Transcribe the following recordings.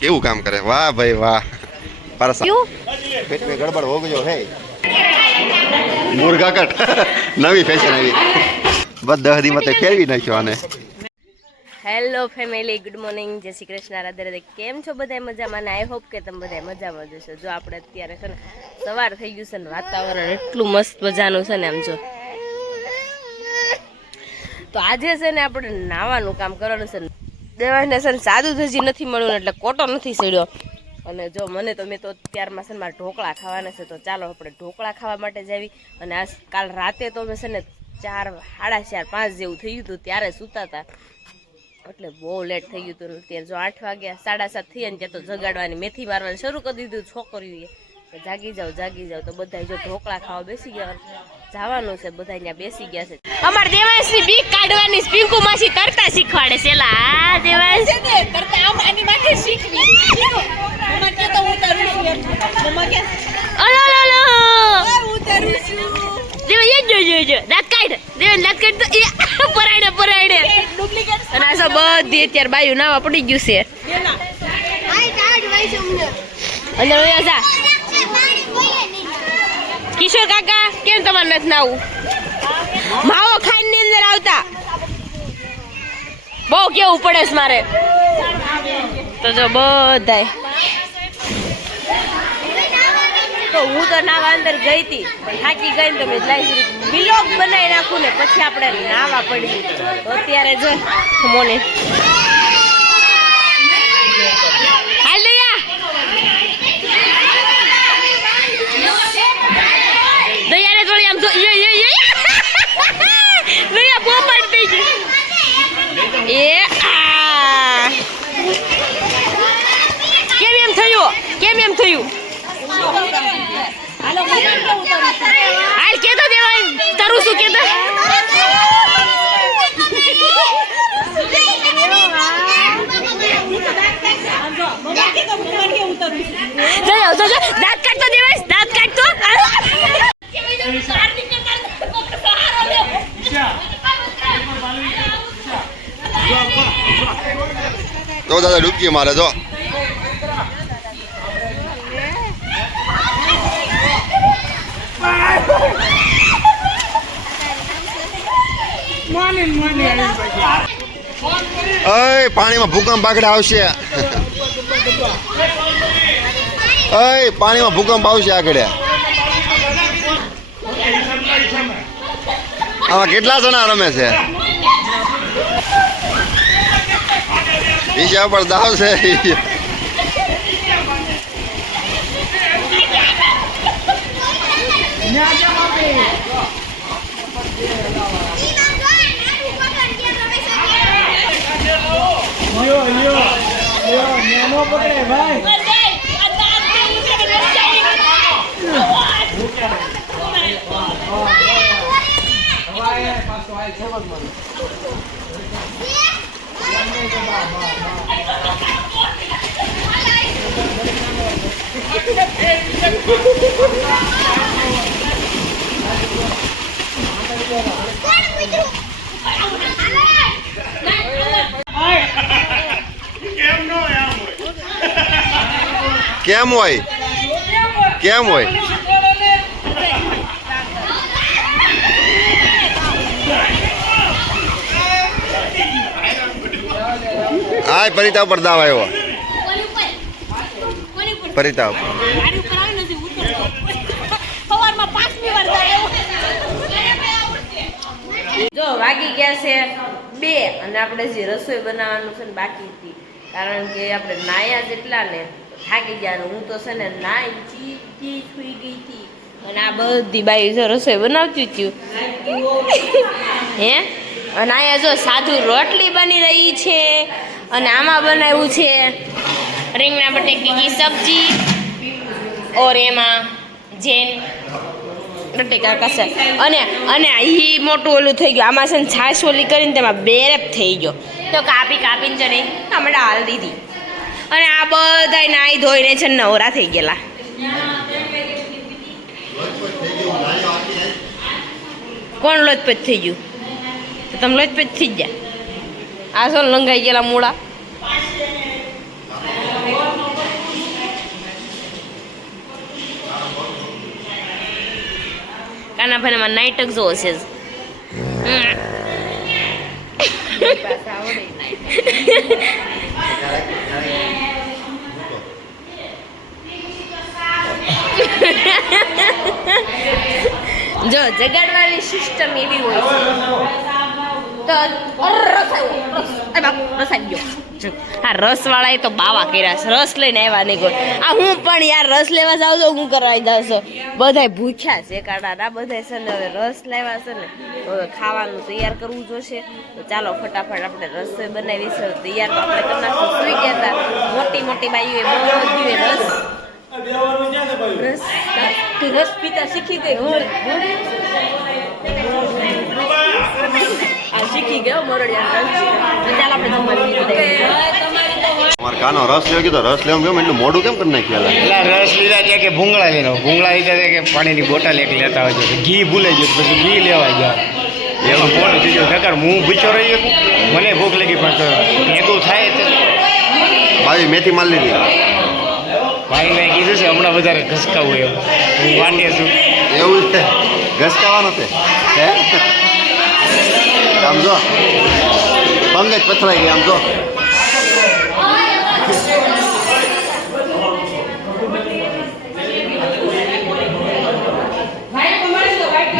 કેવું કામ કરે, વાહ ભાઈ વાહ. પરસા પેટ में गड़बड़ हो गयो है मुर्गा कट नवी फैशन આવી બસ 10 દી મતે ફેરવી નાખ્યો આને. હેલો ફેમિલી, ગુડ મોર્નિંગ, જય શ્રી કૃષ્ણ, રાધે રાધે. કેમ છો બધા મજામાં? ને આઈ હોપ કે તમે બધા મજામાં જશો. જો આપણે અત્યારે છે ને સવાર થઈ ગયું છે ને વાતાવરણ એટલું મસ્ત મજાનું છે ને આમ જો. તો આજે છે ને આપણે નાવાનું કામ કરવાનું છે. દેવાને છે ને સાદું ધજી નથી મળ્યું એટલે કોટો નથી સડ્યો. અને જો મને તો મેં તો અત્યારમાં છે ને મારે ઢોકળા ખાવાના છે, તો ચાલો આપણે ઢોકળા ખાવા માટે જ આવી. અને આજ કાલ રાતે તો મેં છે ને 4, 4:30, 5 જેવું થઈ ગયું હતું ત્યારે સૂતા હતા, એટલે બહુ લેટ થઈ ગયું હતું. અત્યારે જો 8 વાગ્યા, 7:30 થયા ને ત્યાં તો જગાડવાની મેથી મારવાની શરૂ કરી દીધું છોકરીઓએ. જાગી જાઓ તો બધા જો ઢોકળા ખાવા બેસી ગયા, જવાનું છે, બધા અહીંયા બેસી ગયા છે. અમાર દેવાંશની બીક કાઢવાની પિંકુ માસી તરતા શીખવાડે છે. લા દેવાંશ તરતા આમ આની માટે શીખવી. મમ્મા કે તો ઉતરું છું, મમ્મા કે અલો ઉતરું છું. દેવા જો દાંત કાઢ, દેવા દાંત કાઢ તો પરાડે ડુપ્લિકેટ. અને આ સબ બધી અત્યારે બાયું નાવા પડી ગયું છે. અને જા કિશોર કાકા, કેમ તમારે નથી નાવું? માવો ખાઈને ની અંદર આવતા બહુ કેવું પડે છે મારે. તો જો બધાય તો હું તો નાવા અંદર ગઈ હતી, થાકી ગઈ તો મેં લાઈ વિલોગ બનાવી નાખું ને પછી આપણે નાવા પડી. તો અત્યારે જો મોને હાલ દયાને થોડી આમ જો દયા બોપટ થઈ ગઈ. એ કેમ એમ થયું? હાલ કેતો દેવાય તારું શું કેતો? દાંત કાઢતો દેવાય, દાંત કાઢતો. તો દાદા ડૂબકી મારે જો. પાણીમાં ભૂકંપ આગળ આવશે. પાણીમાં ભૂકંપ આવશે આગળ. આમાં કેટલા જણા રમે છે? ઈશા પર દાવ છે. કેમ હોય? હા, પરિતા ઉપર દાવ આવ્યો. પરિતા જો વાગી ગયા છે 2 અને આપણે જે રસોઈ બનાવવાનું છે ને બાકી હતી, કારણ કે આપણે નાયા જેટલા ને થાકી ગયા. હું તો છે ને નાઈ ચી સુઈ ગઈ હતી અને આ બધી બાઈ જો રસોઈ બનાવતી હતી. હે અને અહીંયા જો સાધુ રોટલી બની રહી છે અને આમાં બનાવ્યું છે રીંગણા બટેકી સબ્જી ઓર એમાં જેન બટેકા કસે અને ઈ મોટું ઓલું થઈ ગયું. આમાં છે ને છાશ ઓલી કરીને તેમાં બેરેપ થઈ ગયો, તો કાપીને છે ને હમણાં હાલ દીધી. અને આ બધા નાઈ ધોઈને છે નવરા થઈ ગયેલા. કોણ લોચપચ થઈ ગયું? તો તમે લોચપચ થઈ ગયા. આ શું લંગાઈ ગયેલા મૂળા? કાનાભાઈ માં નાટક જોવો છે જો જગાડવાની સિસ્ટમ એવી હોય છે તો હા રસ વાળા તો બાવા કર્યા છે રસ લઈને આવ્યા નહીં કોઈ આ હું પણ યાર રસ લેવા જાવ તો હું કરાવી જાઉં છું બધાય ભૂખ્યા છે કાઢા બધાય છે ને હવે રસ લેવા છે ને હવે ખાવાનું તૈયાર કરવું જોશે તો ચાલો ફટાફટ આપણે રસોઈ બનાવી છે તૈયાર તો આપણે કરી નાખશું સુઈ ગયા હતા મોટી મોટી બાઈઓએ બધું રસ તું રસ પીતા શીખી ગઈ આ શીખી ગયો મોરડિયા ચાલ આપણે અમારે કાનો રસ લેવા કીધો રસ લેવા ગયો એટલું મોડું કેમ કરી નાખ્યું એટલે રસ લીધા ત્યાં કે ભૂંગળા લઈને ભૂંગળા લીધા કે પાણીની બોટલ એક લેતા હોય છે ઘી ભૂલાઈ ગયું પછી ઘી લેવા ગયા એમાં મોડું થઈ ગયું નકર હું ભૂખ્યો રહી ગયો મને ભૂખ લાગી પણ ભેગું થાય તો ભાઈ મેથી માલ લીધી ભાઈ મેં કીધું છે હમણાં વધારે ઘસકાવું એવું હું વાંટે છું એવું છે ઘસકાવાનું છે હે આમ જો પંગ જ પથરાઈ ગયા આમ જો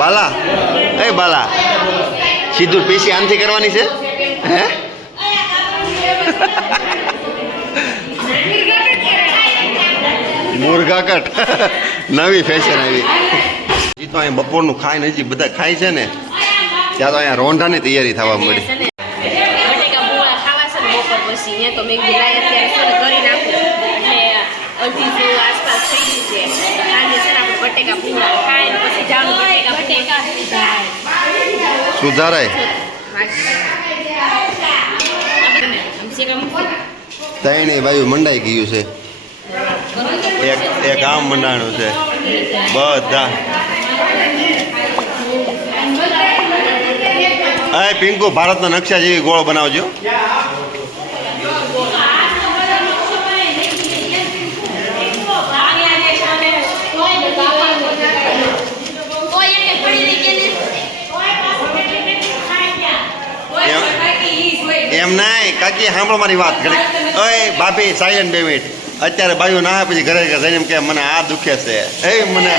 બાલા એ બાલા સીધું પીસી આનથી કરવાની છે હે મુર્ગા કટ નવી ફેશન આવી તો અહીંયા બપોરનું ખાઈને હજી બધા ખાય છે ને ત્યાં તો અહીંયા રોંઢાની તૈયારી થવા મળી બટેકા ભૂંગળા ખાવા છે ને બપોર પછી અહીંયા તો મેં ગુલાઈ અત્યારે શું કરી નાખું એટલે 2:30 આસપાસ થઈ ગઈ છે સાંજે છે ને આપણે બટેકા ભૂંગળા ખાઈને પછી જવાનું બટેકા સુધારાય ત્રણેય બાજુ મંડાઈ ગયું છે એક આમ મંડાણું છે બધા હા પિંકુ ભારતના નકશા જેવી ગોળ બનાવજો એમ નાય કાકી સાંભળો મારી વાત ઘડી ઓય ભાભી સાયન 2 મિનિટ અત્યારે બાયું ના પછી ઘરે જઈને એમ કે મને આ દુખે છે એ મને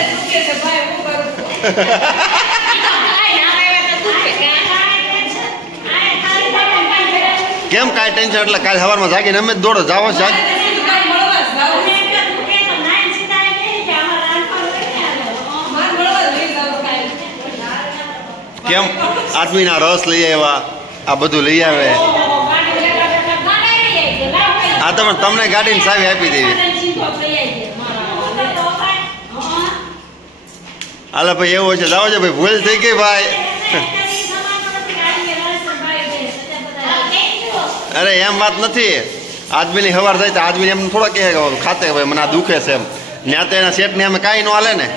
કેમ કાંઈ ટેન્શન એટલે કાલે સવારમાં જાગીને અમે જ દોડો જાવો છે કેમ આદમીના રસ લઈ આવ્યા આ બધું લઈ આવે આ તો તમને ગાડીની ચાવી આપી દેવી હાલો ભાઈ એવું છે જાઓ છો ભાઈ ભૂલ થઈ ગઈ ભાઈ અરે એમ વાત નથી આદમીની સવાર થાય તો આદમીને એમ થોડા કહે ખાતે ભાઈ મને આ દુખે છે એમ ત્યાં તો એના શેઠને અમે કાંઈ ન હાલે ને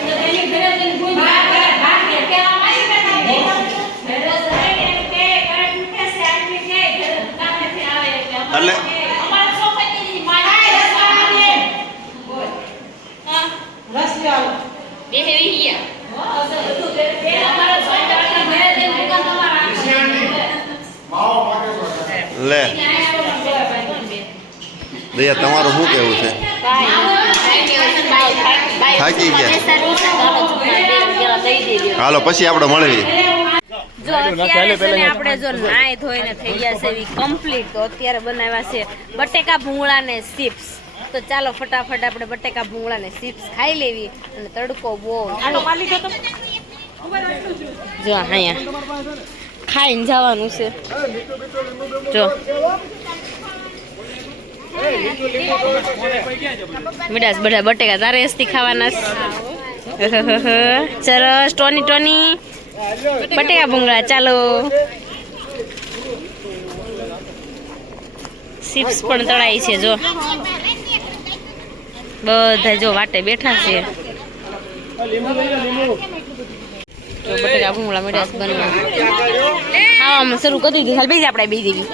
એટલે લે દયા તમારું શું કેવું છે થાકી ગયા હાલો પછી આપણે મળવી જો અત્યારે છે ને આપણે જો નાય ધોઈને થઈ ગયા છે એવી કમ્પ્લીટ તો અત્યારે બનાવ્યા છે બટેકા ભૂંગળા ને ચિપ્સ તો ચાલો ફટાફટ આપણે બટેકા ભૂંગળા ને ચિપ્સ ખાઈ લેવી અને તડકો બહુ જો અહીંયા ખાઈને જવાનું છે જો મીઠાસ બધા બટેકા તારે હસ્તી ખાવાના સરસ ટોની ટોની બટેકા ભૂંગળા ચાલો ચિપ્સ પણ તળાઈ છે જો બધા જો વાટે બેઠા છે જો બટેકા ભૂંગળા મીઠાસ બનવા ખાવામાં શરૂ કરી દીધી હાલ બીજી આપણે બીજી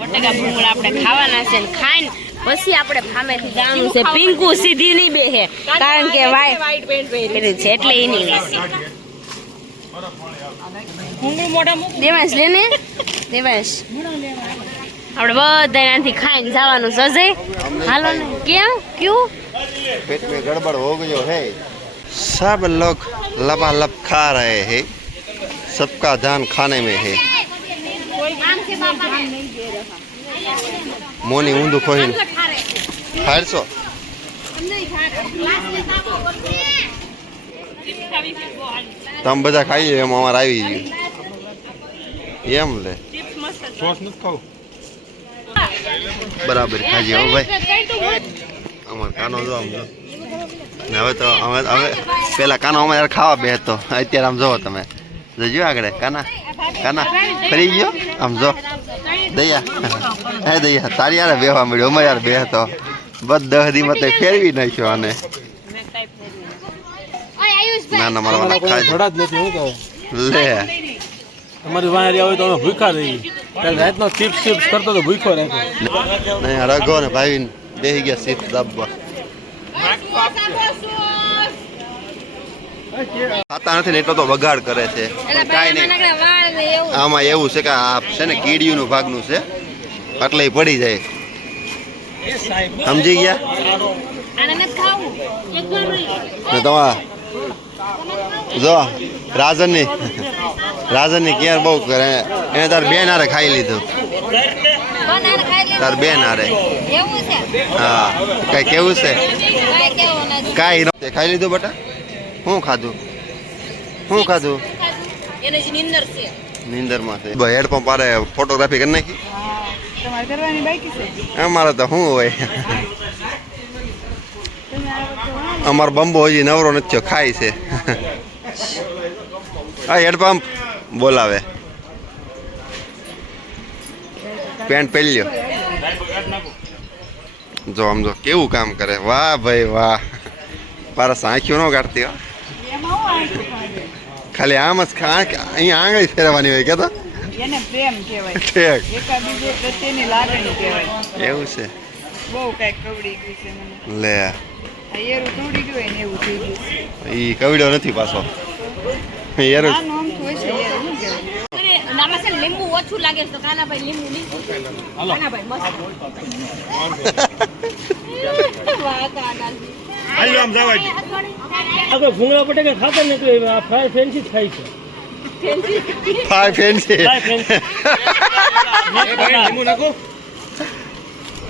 બટેકા ભૂંગળા આપણે ખાવાના છે ને ખાઈને પછી આપણે ફામેથી જવાનું છે પિંકુ સીધી નહીં બેહે કારણ કે વાઈટ પેન્ટ પહેરી છે એટલે એની વેસી દેવાંશ લે ને દેવાંશ આપણે બધા ત્યાંથી ખાઈને જવાનું છે અજય હાલો ને કેમ ક્યું पेट में गड़बड़ हो गई है सब लोग लबालब खा रहे हैं सबका ध्यान खाने में है मोनी ऊंधू खोहीन 800 તમે બધા ખાઈ લો એમ અમારે આવી ગયું એમ લે બરાબર ખાજી હો ભાઈ અમાર કાનો જો આમ જો ને હવે તો હવે પેલા કાનો અમારે ખાવા બેસતો અત્યારે આમ જોવો તમે જોજો આગળ કાના કાના ફરી ગયો આમ જો દયા હે દયા તારી યાર બેહવા મળ્યો અમારે યાર બેહતો બસ 10 દી મતે ફેરવી નાખ્યો આને ના ના મારા ખાય થોડા જ નથી હું કહું લે અમારી વાંહે હોય તો અમે ભૂખા રહી કાલ રાતનો ચિપ્સ કરતો તો ભૂખો રાખ્યો નહીં રગો ને ભાઈ બેહી ગયા સીટ દાબવા ખાતા નથી ને એટલો તો બગાડ કરે છે કાંઈ નહીં આમાં એવું છે કે આ છે ને કીડીનું ભાગનું છે એટલે પડી જાય સમજી ગયા ને તમારા જો રાજનની કેર બહુ કરે એને તાર બેન હારે ખાઈ લીધું તાર બેન હારે હા કઈ કેવું છે કાંઈ નથી ખાઈ લીધું બટા શું ખાધું નીંદરમાં છે હેડપંપ આરે ફોટોગ્રાફી કરી નાખી અમારે તો શું હોય અમારો બંબો હજી નવરો નથી થયો ખાય છે હા હેડપંપ બોલાવે પેન્ટ પહેરી લ્યો જો આમ જો કેવું કામ કરે વાહ ભાઈ વાહ પારસ આંખ્યો ન કાઢતી હો ખાલી આમ જ અહીંયા આંગળી ફેરવાની હોય કે તો એને પ્રેમ કહેવાય ઠીક એકાબીજે પ્રત્યેની લાગણી કહેવાય એવું છે બહુ કઈક કવડી ગઈ છે મને લે આ એરું તોડી ગયું ને એવું થઈ ગયું છે. ઈ કવડ્યો નથી પાછો યાર આનું આમ તો હોય છે યાર શું કહેવાય આમાં છે ને લીંબુ ઓછું લાગે તો કાનાભાઈ લીંબુ કાનાભાઈ મસ્ત વાહ કાનાજી આપણે ભૂંગળા બટેકા ખાતા નથી આ ફ્રાય ફેન્સી જ ખાય છે ફાઈ ફેન્સી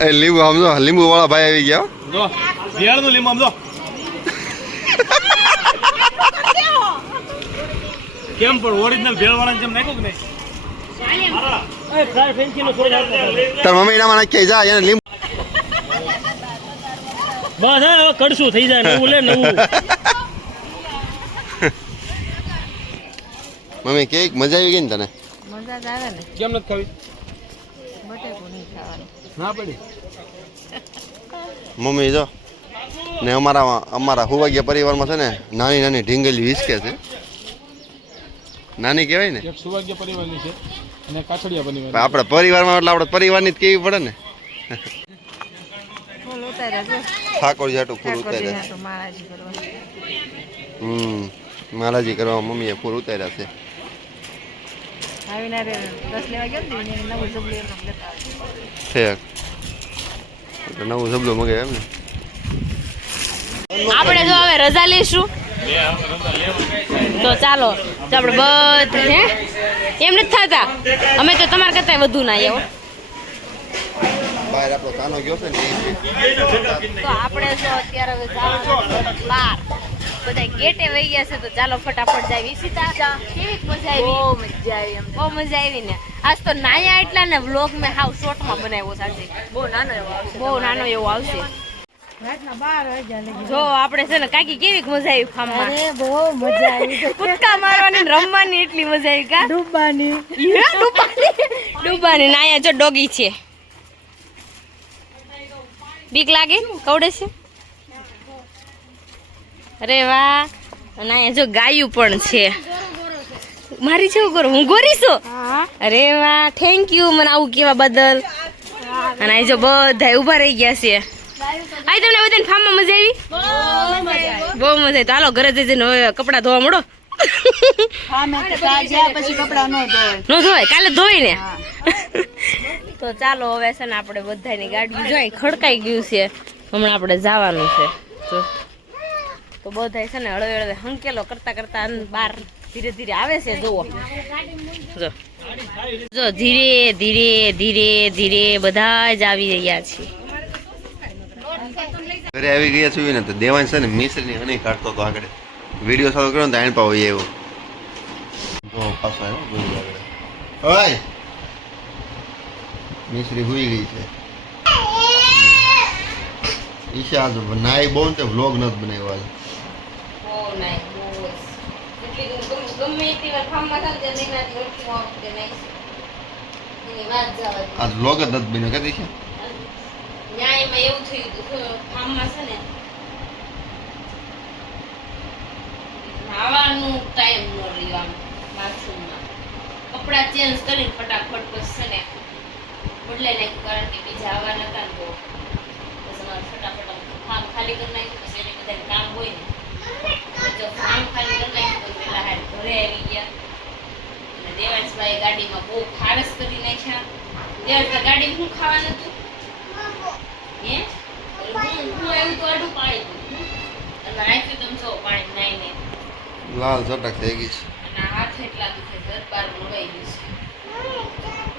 એ લીંબુ સમજો લીંબુ વાળા ભાઈ આવી ગયા જો બિયાળનું લીંબુ સમજો કેમ પણ ઓરિજિનલ ભેળવાળા જેમ નાખ્યું કે નહીં ફ્રાય ફેન્સી નો સોજ આપો તાર મમ્મી નામાં નાખી જા એને લીંબુ બસ હવે કડશું થઈ જાય નવું લે નવું મમ્મી કેક મજા આવી ગઈ ને તને મજા જ આવે ને કેમ નથી ખાવી બટેકું નહીં ખાવાનું ના પડી મમ્મી જો ને અમારા હુવાગિયા પરિવારમાં છે ને નાની નાની ઢીંગલી વિસકે છે નાની કહેવાય ને એક સુવાગ્ય પરિવારની છે અને કાછડિયા પરિવાર પણ આપણે પરિવારમાં એટલે આપણે પરિવારની જ કેવી પડે ને ફૂલ ઉતાર્યા છે ઠાકોર જાટું ફૂલ ઉતાર્યા તો મહારાજી કરવા મારાજી કરવા મમ્મીએ ફૂલ ઉતાર્યા છે આવીને રે 10 લેવા ગયો ને એને નવું જબલું એમ લેતા ઠીક તો નવું જબલું મગે એમ ને આપણે જો હવે રજા લઈશું તો ચાલો તો આપણે બધા હે એમ નથી થતા અમે તો તમારા કરતા વધુ ના આવ્યો બહાર આપણો કાનો ગયો છે ને તો આપણે જો અત્યારે હવે જવાનું છે બહાર બધા ગેટે વહી ગયા છે તો ચાલો ફટાફટ જાય વિસીતા કેવી મજા આવી બહુ મજા આવી ને આજ તો નાયા એટલા ને વ્લોગ મેં હાવ શોર્ટમાં બનાવ્યો સાચે બહુ નાનો એવો આવશે જો આપણે છે ને કાકી કેવી મજા આવી ફાર્મમાં બહુ મજા આવી કૂદકા મારવાની ને રમવાની એટલી મજા આવી કા ડૂબવાની ડૂબાની નાયા જો ડોગી છે બીક લાગે કવડે છે અરે વાહ અને અહીંયા જો ગાયું પણ છે મારી જેવું કરો હું ગોરી છું અરે વાહ થેન્ક યુ મને આવું કેવા બદલ અને અહીં જો બધા ઊભા રહી ગયા છે આઈ તમને બધાને ફાર્મમાં મજા આવી બહુ મજા આવી તો હાલો ઘરે જઈને હવે કપડાં ધોવા મળો હા મેં તો ત્યાં ગયા પછી કપડાં ન ધોય નો ધોવાય કાલે ધોઈ ને તો ચાલો હવે છે ને આપણે બધાની ગાડી જોઈ ખડકાઈ ગયું છે હમણાં આપણે જવાનું છે તો બધા છે ને હળવે હળવે હંકેલો કરતા કરતા બહાર ધીરે ધીરે આવે છે જોવો જો ધીરે ધીરે ધીરે ધીરે બધા જ આવી રહ્યા છે ઘરે આવી ગયા છું ને તો દેવાન છે ને મિશ્રની હની કાઢતો તો આગળ વિડીયો ચાલુ કર્યો ને તો આણ પાવ એવો જો પાછો આવ્યો જોઈ આગળ ઓય મિશ્રી હુઈ ગઈ છે ઈશા આજ નાઈ બોન તે વ્લોગ નથી બનાવ્યો આજે આજ વ્લોગ જ નથી બન્યો કદી છે ન્યાયમાં એવું થયું હતું ફાર્મમાં છે ને નાવાનું ટાઈમ ન રહ્યો આમ બાથરૂમમાં કપડાં ચેન્જ કરીને ફટાફટ પછી છે ને બદલાઈ નાખ્યું કારણ કે બીજા આવવાના હતા ને તો પછી અમારે ફટાફટ ફાર્મ ખાલી કરી નાખ્યું પછી એને બધાને કામ હોય ને જો ફાર્મ ખાલી કરી નાખ્યું તો પેલા હાર ઘરે આવી ગયા અને દેવાંશભાઈ ગાડીમાં બહુ ખારસ કરી નાખ્યા દેવાંશભાઈ ગાડી શું ખાવાનું હતું હે હું આવ્યું તો આડું પાણી પીધું અને નાખ્યું તમે જો પાણી નાઈને લાલ ચટક થઈ ગઈ છે અને હાથ એટલા દુખે ઘર બાર મળવાઈ ગયું છે